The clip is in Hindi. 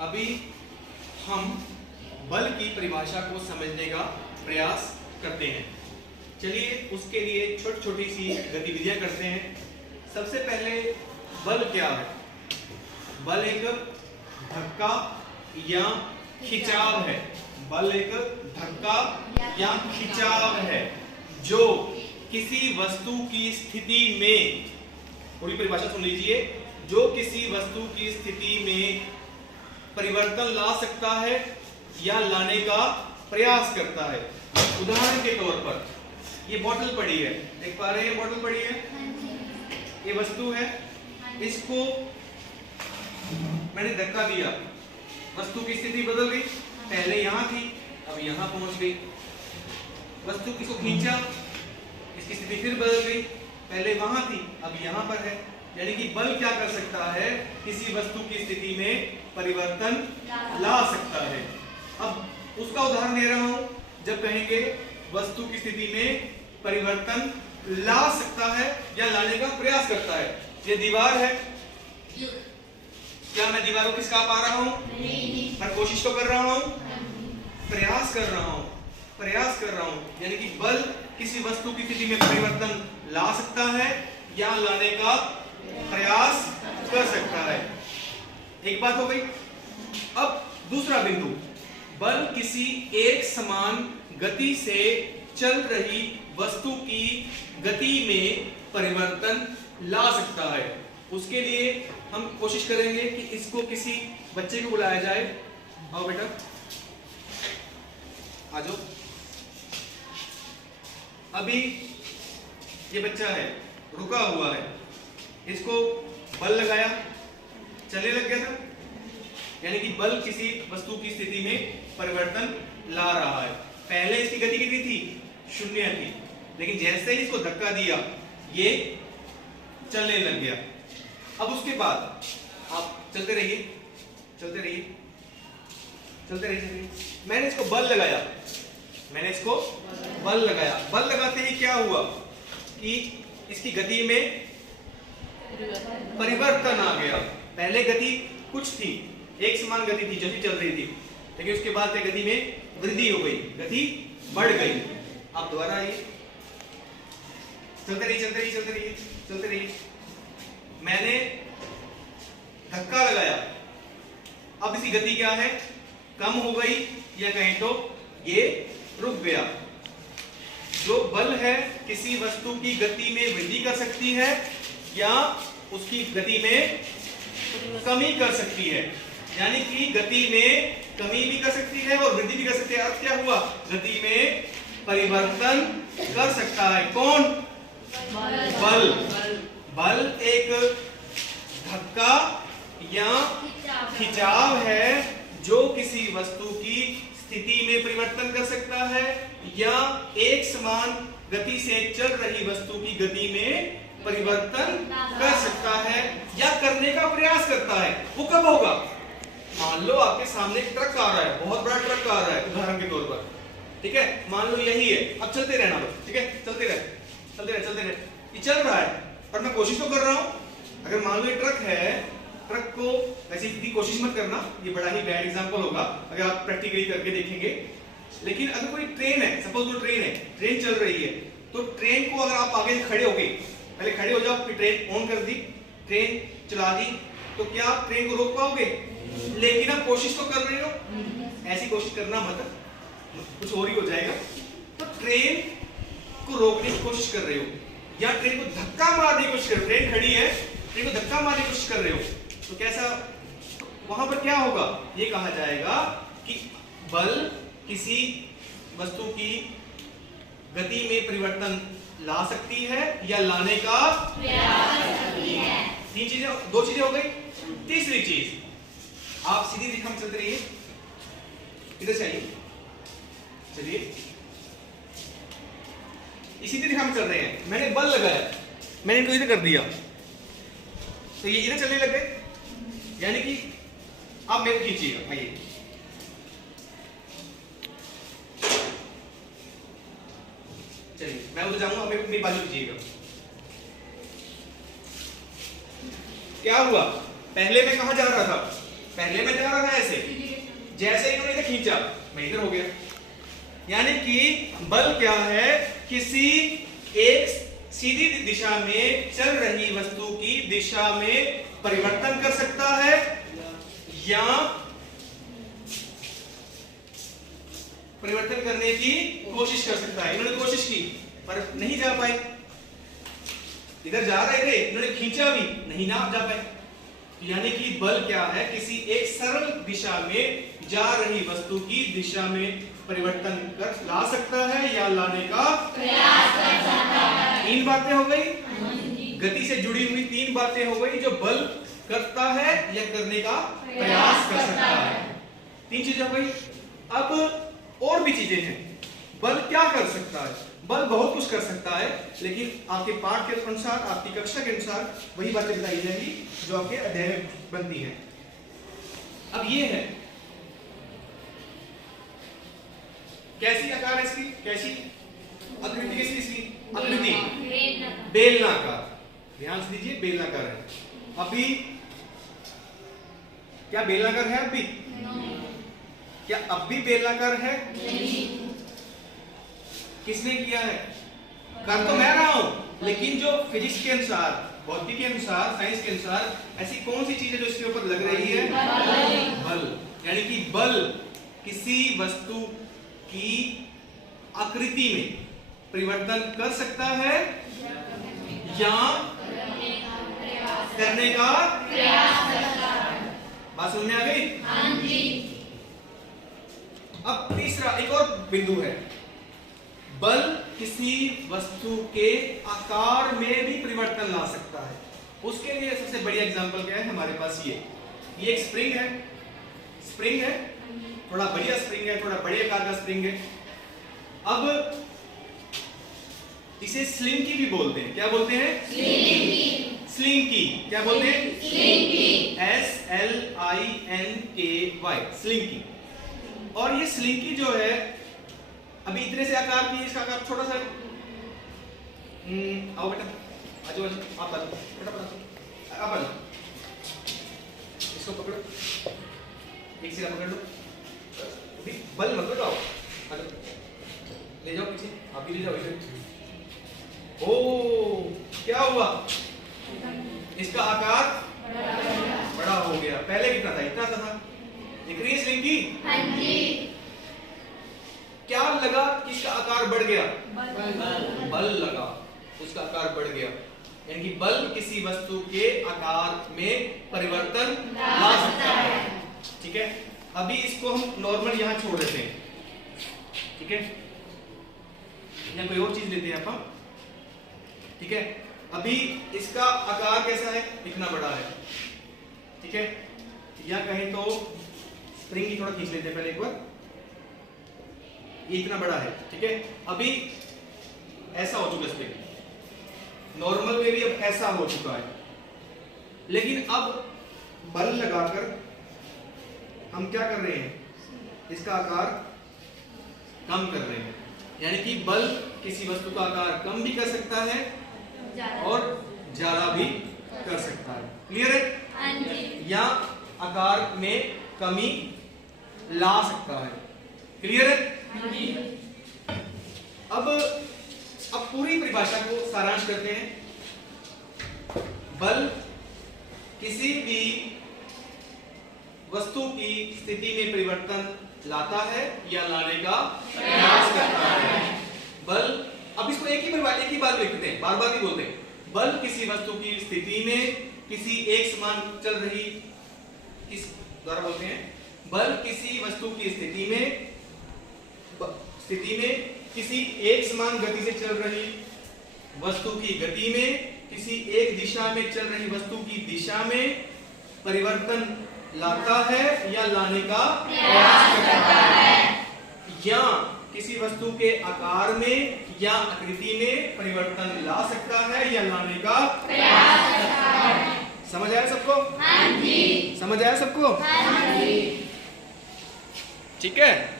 अभी हम बल की परिभाषा को समझने का प्रयास करते हैं। चलिए उसके लिए छोटी छोटी सी गतिविधियां करते हैं। सबसे पहले बल क्या है? बल एक धक्का या खिंचाव है। बल एक धक्का या खिंचाव है जो किसी वस्तु की स्थिति में, पूरी परिभाषा सुन लीजिए, जो किसी वस्तु की स्थिति में परिवर्तन ला सकता है या लाने का प्रयास करता है। उदाहरण के तौर पर ये बोतल पड़ी है, देख पा रहे हैं? बोतल पड़ी है, ये वस्तु है, इसको मैंने धक्का दिया, वस्तु की स्थिति बदल गई। पहले यहां थी, अब यहां पहुंच गई। वस्तु किसको खींचा, इसकी स्थिति फिर बदल गई, पहले वहां थी, अब यहां पर है। यानी कि बल क्या कर सकता है? किसी वस्तु की स्थिति में परिवर्तन ला सकता है। अब उसका उदाहरण दे रहा हूं, जब कहेंगे वस्तु की स्थिति में परिवर्तन ला सकता है या लाने का प्रयास करता है। ये दीवार है, क्या मैं दीवार को खिसका पा रहा हूं? नहीं। पर कोशिश तो कर रहा हूं, प्रयास कर रहा हूं, प्रयास कर रहा हूं। यानी कि बल किसी वस्तु की स्थिति में परिवर्तन ला सकता है या लाने का प्रयास कर सकता है। एक बात हो गई। अब दूसरा बिंदु, बल किसी एक समान गति से चल रही वस्तु की गति में परिवर्तन ला सकता है। उसके लिए हम कोशिश करेंगे कि इसको किसी बच्चे को बुलाया जाए। आओ बेटा, आ जाओ। अभी ये बच्चा है, रुका हुआ है, इसको बल लगाया, चलने लग गया था। यानी कि बल किसी वस्तु की स्थिति में परिवर्तन ला रहा है। पहले इसकी गति कितनी थी? 0 थी, लेकिन जैसे ही इसको धक्का दिया ये चलने लग गया। अब उसके बाद आप चलते रहिए, चलते रहिए, चलते रहिए, चलते रहिए। मैंने इसको बल लगाया, मैंने इसको बल लगाया। बल लगाते ही क्या हुआ कि इसकी गति में परिवर्तन आ गया। पहले गति कुछ थी, एक समान गति थी जैसी चल रही थी, लेकिन उसके बाद गति में वृद्धि हो गई, गति बढ़ गई। आप दोबारा आइए, चलते रहिए, चलते रहिए, चलते रहिए, चलते रहिए। मैंने धक्का लगाया, अब इसकी गति क्या है? कम हो गई, या कहें तो ये रुक गया। जो बल है किसी वस्तु की गति में वृद्धि कर सकती है या उसकी गति में कमी कर सकती है। यानी कि गति में कमी भी कर सकती है और वृद्धि भी कर सकती है। अब क्या हुआ? गति में परिवर्तन कर सकता है। कौन? बल। बल एक धक्का या खिंचाव है जो किसी वस्तु की स्थिति में परिवर्तन कर सकता है या एक समान गति से चल रही वस्तु की गति में परिवर्तन कर सकता है या करने का प्रयास करता है। वो कब होगा? मान लो आपके सामने एक ट्रक आ रहा है, बहुत बड़ा ट्रक आ रहा है, उदाहरण के तौर पर, ठीक है, मान लो यही है। अब चलते रहना बस, ठीक है, चलते रहे, चलते रहे, चलते रहे। ये चल रहा है पर मैं कोशिश तो कर रहा हूं। अगर मान लो ये ट्रक है, ट्रक को वैसे इतनी कोशिश मत करना, ये बड़ा ही बैड एग्जांपल होगा अगर आप प्रैक्टिकली करके देखेंगे। लेकिन अगर कोई ट्रेन है, सपोज वो ट्रेन है, ट्रेन चल रही है, तो ट्रेन को अगर आप आगे खड़े हो गए, पहले खड़े हो जाओ, फिर ट्रेन ऑन कर दी, ट्रेन चला दी, तो क्या आप ट्रेन को रोक पाओगे? लेकिन आप कोशिश तो कर रहे हो। ऐसी कोशिश करना मत, कुछ और ही हो जाएगा। तो ट्रेन को रोकने की कोशिश कर रहे हो या ट्रेन को धक्का मारने की कोशिश कर रहे हो। ट्रेन खड़ी है, ट्रेन को धक्का मारने की कोशिश कर रहे हो, तो कैसा वहां पर क्या होगा? ये कहा जाएगा कि बल किसी वस्तु की गति में परिवर्तन ला सकती है या लाने का प्रयास करती है। तीन चीजें, दो चीजें हो गई। तीसरी चीज, आप सीधी दिशा में चलते रहिए, इधर से आइए, चलिए, इसी दिशा में चल रहे हैं। मैंने बल लगाया, मैंने इनको इधर कर दिया, तो ये इधर चलने लग गए। यानी कि आप मेरे को खींचिएगा, आइए, चलिए, मैं उधर जाऊंगा, मेरी बाजू खींचिएगा। क्या हुआ? पहले मैं कहां जा रहा था? पहले मैं जा रहा था ऐसे, जैसे इन्होंने इधर खींचा मैं इधर हो गया। यानी कि बल क्या है, किसी एक सीधी दिशा में चल रही वस्तु की दिशा में परिवर्तन कर सकता है या परिवर्तन करने की कोशिश कर सकता है। इन्होंने कोशिश की पर नहीं जा पाए, इधर जा रहे थे, इन्होंने खींचा भी नहीं ना जा पाए। यानी कि बल क्या है, किसी एक सरल दिशा में जा रही वस्तु की दिशा में परिवर्तन कर ला सकता है या लाने का प्रयास कर सकता है। तीन बातें हो गई, गति से जुड़ी हुई तीन बातें हो गई, जो बल करता है या करने का प्रयास कर सकता है। तीन चीजें हो गई। अब और भी चीजें हैं। बल क्या कर सकता है? बल बहुत कुछ कर सकता है, लेकिन आपके पाठ के अनुसार, आपकी कक्षा के अनुसार वही बातें बताई जाएंगी जो आपके अध्याय में बनती हैं। अब ये है कैसी आकार है इसकी, कैसी आकृति, कैसी इसकी आकृति बेलनाकार। ध्यान से दीजिए, बेलनाकार है। अभी क्या बेलनाकार है? अभी क्या अब भी बेलनाकार है? किसने किया है? कर तो मैं रहा हूं, लेकिन जो फिजिक्स के अनुसार, भौतिकी के अनुसार, साइंस के अनुसार ऐसी कौन सी चीज है जो इसके ऊपर लग रही है? बल। यानी कि बल किसी वस्तु की आकृति में परिवर्तन कर सकता है या करने का प्रयास करता है। बात समझ में आ गई? हाँ जी। अब तीसरा एक और बिंदु है, बल किसी वस्तु के आकार में भी परिवर्तन ला सकता है। उसके लिए सबसे बढ़िया एग्जांपल क्या है हमारे पास? ये एक स्प्रिंग है, स्प्रिंग है, थोड़ा बढ़िया स्प्रिंग है, थोड़ा बड़े आकार का स्प्रिंग है। अब इसे स्लिंकी भी बोलते हैं। क्या बोलते हैं? स्लिंकी। स्लिंकी क्या बोलते हैं? स्लिंकी। SLINKY, slinky. और ये स्लिंकी जो है अभी इतने से आकार की, इसका आकार छोटा सा है। आओ बेटा, आजो आजो, आप आजो बेटा, आप आजो, इसको पकड़ो, एक सिरा पकड़ लो, अभी बल मत लगाओ, आजो, ले जाओ पीछे, आप भी ले जाओ इधर। ओ क्या हुआ? इसका आकार बड़ा हो गया। पहले कितना था? इतना था। दिख रही है स्लिंकी? हाँ जी। क्या लगा कि इसका आकार बढ़ गया? बल लगा, उसका आकार बढ़ गया। यानी कि बल किसी वस्तु के आकार में परिवर्तन ला सकता है। ठीक है, अभी इसको हम नॉर्मल यहां छोड़ देते हैं। ठीक है, या कोई और चीज लेते हैं अपन। ठीक है, अभी इसका आकार कैसा है? इतना बड़ा है। ठीक है, या कहें तो स्प्रिंग ही थोड़ा खींच लेते हैं पहले एक बार। ये इतना बड़ा है। ठीक है, अभी ऐसा हो चुका स्प्रिंग, नॉर्मल में भी अब ऐसा हो चुका है, लेकिन अब बल लगाकर हम क्या कर रहे हैं? इसका आकार कम कर रहे हैं। यानी कि बल किसी वस्तु का आकार कम भी कर सकता है और ज्यादा भी कर सकता है। क्लियर है? हाँ जी। या आकार में कमी ला सकता है। क्लियर है? हाँ जी। अब पूरी परिभाषा को सारांश करते हैं। बल किसी भी वस्तु की स्थिति में परिवर्तन लाता है या लाने का प्रयास करता है। बल, अब इसको एक ही बार लिखते हैं, बार बार नहीं बोलते। बल किसी वस्तु की स्थिति में किसी एक समान चल रही, किस द्वारा बोलते हैं? बल किसी वस्तु की स्थिति में किसी एक समान गति से चल रही वस्तु की गति में, किसी एक दिशा में चल रही वस्तु की दिशा में परिवर्तन लाता है या लाने का प्रयास करता है, या किसी वस्तु के आकार में या आकृति में परिवर्तन ला सकता है या लाने का प्रयास करता है। समझ आया सबको? हाँ जी। समझ आया सबको? हाँ जी। ठीक है।